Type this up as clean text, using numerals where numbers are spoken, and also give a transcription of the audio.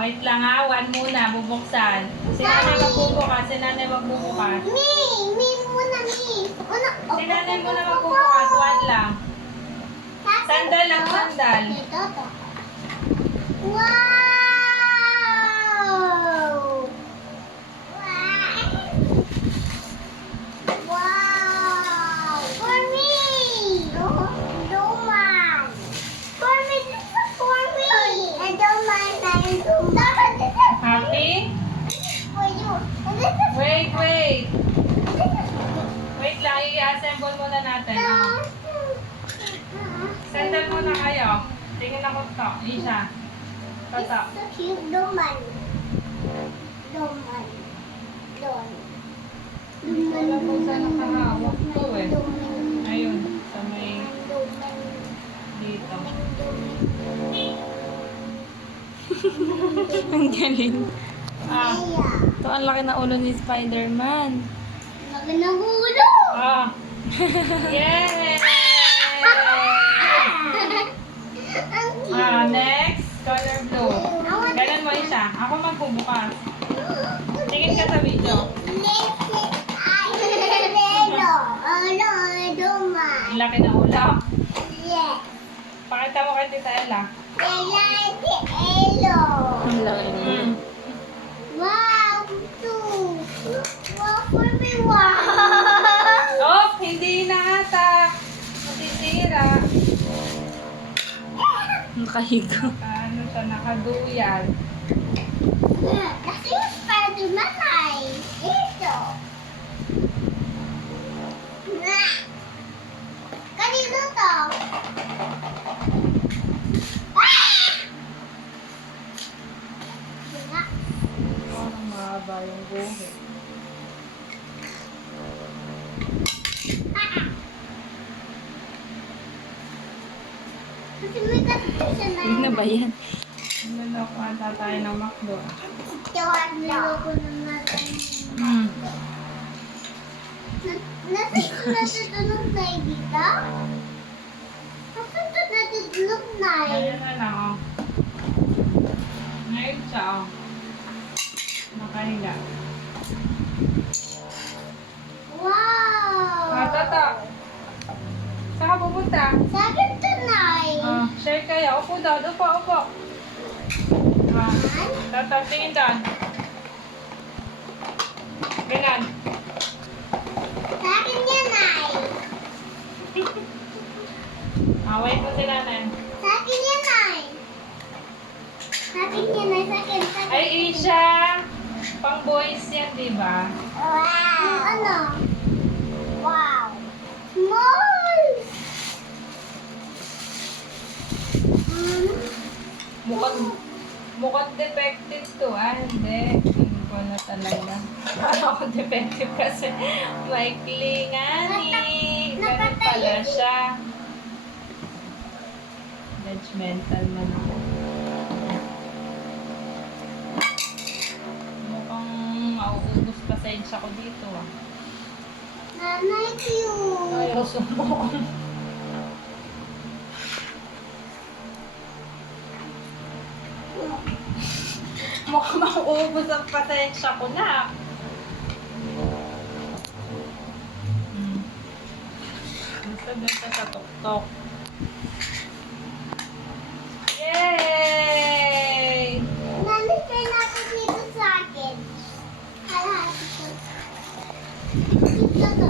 Wait lang ha. One muna. Bubuksan. Si nanay magbubukas. Si nanay magbubukas. Me muna, me. Si nanay muna magbubukas. One lang. Sandal lang, sandal. Ito, to. Wow! Wow! For me! Duman! For me, this is for me! And duman tayo duman. This is Happy? for you. And this is Wait. this is Wait lang. I-assemble muna natin. Sandal muna kayo. Tingin ako to. Isa. Toto. so cute. Duman. Duman. Duman. Wala po sa nakahawak to eh. Duman. Ayun. Sa may Duman. dito. Ang galing. Ah. Ito ang laki na ulo ni Spider-Man. Laki ng ulo! Ah. Yay! Next. Color blue. Ganan mo isa. Ako magbubukas. Tingin ka sa video. Ang laki na ulo. Pakita mo kay Tita Ella. Ang laki. Mm. Wow! For me, wow! Oh, hindi na ata. Masisira. Nakahigo. Ano siya, nakaduyan. Kasi yung Spider-Man ay ito. Kanino to? Parang mahaba yung buhit. Kasi may kasi na. Ano ba yan? Naloko ata tayo ng McDo. Niloko na natin. Mm. Natutulog na dito? Nasaan natutulog na? Ayan na lang, oh. Ngayon siya, oh. Nakahiga. Wow! Tata. Saan ka pupunta? Sa akin tonight. Share kayo. Upo doon. Upo. Tata, tingin doon. Ganan. Sa akin yan, Nay. Wait mo si nanay. Sa akin yan, Nay. Sa akin yan, Nay. Sa akin. Ay, Isha. Pang boys yan, di ba? Wow! Ano? Wow! Small! Mukhang defective to, Hindi. Hindi ko na talaga. Ako defective kasi maikli nga ni. Ganun pala siya. Judgmental man ako. Mukhang mauubos pasensya ko dito, Nanay, cute. Ayaw sumukong. Mukhang mauubos ang pasensya ko na. Basta basta sa tuktok. Yay! Nanay, kaya natin dito sa akin. Kalahati ko. Dito to.